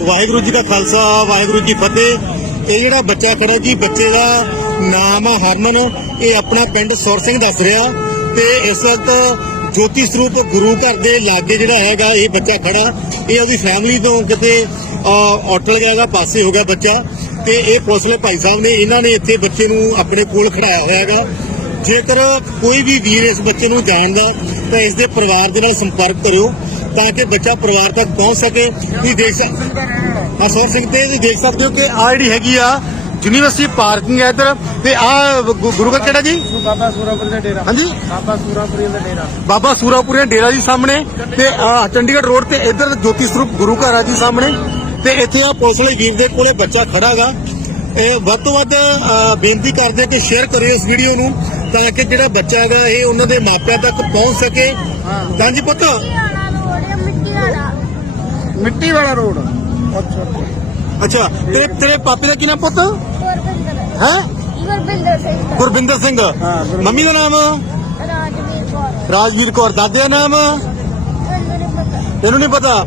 ਵਾਹਿਗੁਰੂ ਜੀ ਦਾ ਖਾਲਸਾ, ਵਾਹਿਗੁਰੂ ਜੀ ਫਤਿਹ। ਇਹ ਜਿਹੜਾ ਬੱਚਾ ਖੜਾ ਜੀ, ਬੱਚੇ ਦਾ ਨਾਮ ਆ ਹਰਮਨ, ਇਹ ਆਪਣਾ ਪਿੰਡ ਸੁਰ ਸਿੰਘ ਦੱਸ ਰਿਹਾ। ਤੇ ਇਸ ਵਕਤ ਜੋਤੀ ਸਰੂਪ ਗੁਰੂ ਘਰ ਦੇ ਲਾਗੇ ਜਿਹੜਾ ਹੈਗਾ, ਇਹ ਬੱਚਾ ਖੜਾ। ਇਹ ਉਹਦੀ ਫੈਮਿਲੀ ਤੋਂ ਕਿਤੇ ਆਟਲ ਗਿਆਗਾ ਪਾਸੇ ਹੋ ਗਿਆ ਬੱਚਾ। ਤੇ ਇਹ ਪੁਲਿਸ ਭਾਈ ਸਾਹਿਬ ਨੇ, ਇਹਨਾਂ ਨੇ ਇੱਥੇ ਬੱਚੇ ਨੂੰ ਆਪਣੇ ਕੋਲ ਖੜਾਇਆ ਹੋਇਆ ਹੈਗਾ। ਜੇਕਰ ਕੋਈ ਵੀ ਵੀਰ ਇਸ ਬੱਚੇ ਨੂੰ ਜਾਣਦਾ, ਤਾਂ ਇਸ ਦੇ ਪਰਿਵਾਰ ਦੇ ਨਾਲ ਸੰਪਰਕ ਕਰਿਓ। ਤਾਂ ਕਿ ਬੱਚਾ ਪਰਿਵਾਰ ਤੱਕ ਪਹੁੰਚ ਸਕੇ। ਤੁਸੀਂ ਦੇਖ ਸਕ ਹਰਸੌਰ ਸਿੰਘ ਤੇ ਤੁਸੀਂ ਦੇਖ ਸਕਦੇ ਹੋ ਕਿ ਆ ਜਿਹੜੀ ਹੈਗੀ ਆ ਯੂਨੀਵਰਸਿਟੀ ਪਾਰਕਿੰਗ ਹੈ ਇੱਧਰ। ਤੇ ਆ ਗੁਰੂ ਘਰ ਕਿਹੜਾ ਜੀ? ਬਾਬਾ ਸੂਰਾਪੁਰ ਦਾ ਡੇਰਾ। ਹਾਂਜੀ। ਬਾਬਾ ਸੂਰਾਪੁਰੀ ਦਾ ਡੇਰਾ। ਬਾਬਾ ਸੂਰਾਪੁਰੇ ਡੇਰਾ ਜੀ ਸਾਹਮਣੇ। ਤੇ ਆਹ ਚੰਡੀਗੜ੍ਹ ਰੋਡ ਤੇ ਇੱਧਰ ਜੋਤੀ ਸਰੂਪ ਗੁਰੂ ਘਰ ਆ ਜੀ ਸਾਹਮਣੇ। ਤੇ ਇੱਥੇ ਆ ਪੁਲਿਸ ਵਾਲੇ ਵੀਰ ਦੇ ਕੋਲੇ ਬੱਚਾ ਖੜਾਗਾ ਇਹ ਵੱਧ ਤੋਂ ਵੱਧ ਬੇਨਤੀ ਕਰਦੇ ਕਿ ਸ਼ੇਅਰ ਕਰਿਓ ਇਸ ਵੀਡੀਓ ਨੂੰ ਤਾਂ ਕਿ ਜਿਹੜਾ ਬੱਚਾ ਹੈਗਾ ਇਹ ਉਹਨਾਂ ਦੇ ਮਾਪਿਆਂ ਤੱਕ ਪਹੁੰਚ ਸਕੇ। ਹਾਂਜੀ ਪੁੱਤ ਵਾਲਾ ਰੋਡ ਹੈ ਮਿੱਟੀ ਵਾਲਾ ਮਿੱਟੀ ਵਾਲਾ ਰੋਡ। ਅੱਛਾ ਅੱਛਾ। ਤੇਰੇ ਤੇਰੇ ਪਾਪੇ ਦਾ ਕੀ ਨਾਮ ਪੁੱਤ? ਹੈ? ਗੁਰਬਿੰਦਰ ਸਿੰਘ। ਗੁਰਬਿੰਦਰ ਸਿੰਘ। ਹਾਂ, ਗੁਰਬਿੰਦਰ। ਮੰਮੀ ਦਾ ਨਾਮ? ਰਾਜਵੀਰ ਕੌਰ। ਰਾਜਵੀਰ ਕੌਰ। ਦਾਦੇ ਦਾ ਨਾਮ? ਮੈਨੂੰ ਨਹੀਂ ਪਤਾ। ਇਹਨੂੰ ਨਹੀਂ ਪਤਾ?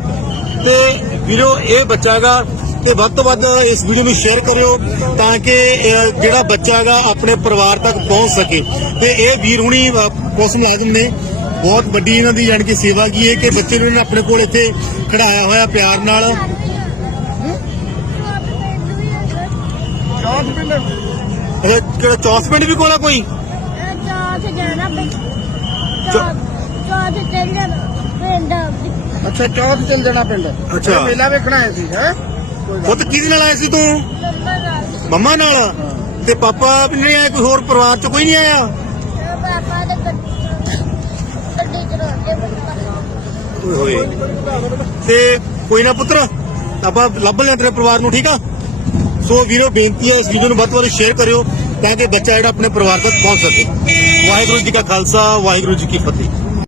ਤੇ ਵੀਰੋ ਇਹ ਬੱਚਾ ਹੈਗਾ ਤੇ ਵੱਧ ਤੋਂ ਵੱਧ ਇਸ ਵੀਡੀਓ ਨੂੰ ਸ਼ੇਅਰ ਕਰਿਓ ਤਾਂ ਕਿ ਇਹ ਜਿਹੜਾ ਬੱਚਾ ਹੈਗਾ ਆਪਣੇ ਪਰਿਵਾਰ ਤੱਕ ਪਹੁੰਚ ਸਕੇ। ਤੇ ਇਹ ਵੀਰ ਹੁਣੀ ਅ, ਪੁਲਿਸ ਮੁਲਾਜ਼ਮ ਨੇ ਬਹੁਤ ਵੱਡੀ ਇਹਨਾਂ ਦੀ ਜਾਣ ਕੇ ਸੇਵਾ ਕੀ ਹੈ ਕਿ ਬੱਚੇ ਨੂੰ ਇਹਨਾਂ ਆਪਣੇ ਕੋਲ ਇੱਥੇ ਖੜਾਇਆ ਹੋਇਆ ਪਿਆਰ ਨਾਲ। ਚੌਥ ਪਿੰਡ ਇਹ ਕਿਹੜਾ ਚੌਥ ਪਿੰਡ ਵੀ ਕੋਲ ਆ ਕੋਈ? ਚਾਹ ਤੇ ਜਾਣਾ ਪਿੰਡ। ਚਾਹ ਤੇ ਚੱਲ ਜਾਣਾ ਪਿੰਡ ਅੱਛਾ ਚੌਥ ਚੱਲ ਜਾਣਾ ਪਿੰਡ। ਅੱਛਾ। ਮੇਲਾ ਵੇਖਣਾ ਆਇਆ ਸੀ ਹੈ? ਕੋਈ ਗੱਲ ਪੁੱਤ ਕਿਹਦੇ ਨਾਲ ਆਇਆ ਸੀ ਤੂੰ? ਮੰਮਾ ਨਾਲ। ਮੰਮਾ ਨਾਲ? ਤੇ ਪਾਪਾ ਵੀ ਨਹੀਂ ਆਇਆ ਕੋਈ ਹੋਰ ਪਰਿਵਾਰ ਚ ਕੋਈ ਨਹੀਂ ਆਇਆ ਪਾਪਾ ਦੇ ਗੱਡੀ ਗੱਡੀ ਚਲਾਉਂਦੇ ਬੱਚਾ ਹੋਏ। ਤੇ ਕੋਈ ਨਾ ਪੁੱਤਰ, ਆਪਾਂ ਲੱਭ ਲਿਆ ਤੇਰੇ ਪਰਿਵਾਰ ਨੂੰ, ਠੀਕ ਆ? ਸੋ ਵੀਰੋ, ਬੇਨਤੀ ਹੈ ਇਸ ਵੀਡੀਓ ਨੂੰ ਵੱਧ ਤੋਂ ਵੱਧ ਸ਼ੇਅਰ ਕਰਿਓ ਤਾਂ ਕਿ ਬੱਚਾ ਜਿਹੜਾ ਆਪਣੇ ਪਰਿਵਾਰ ਤੱਕ ਪਹੁੰਚ ਸਕੇ। ਵਾਹਿਗੁਰੂ ਜੀ ਕਾ ਖਾਲਸਾ, ਵਾਹਿਗੁਰੂ ਜੀ ਕੀ ਫਤਿਹ।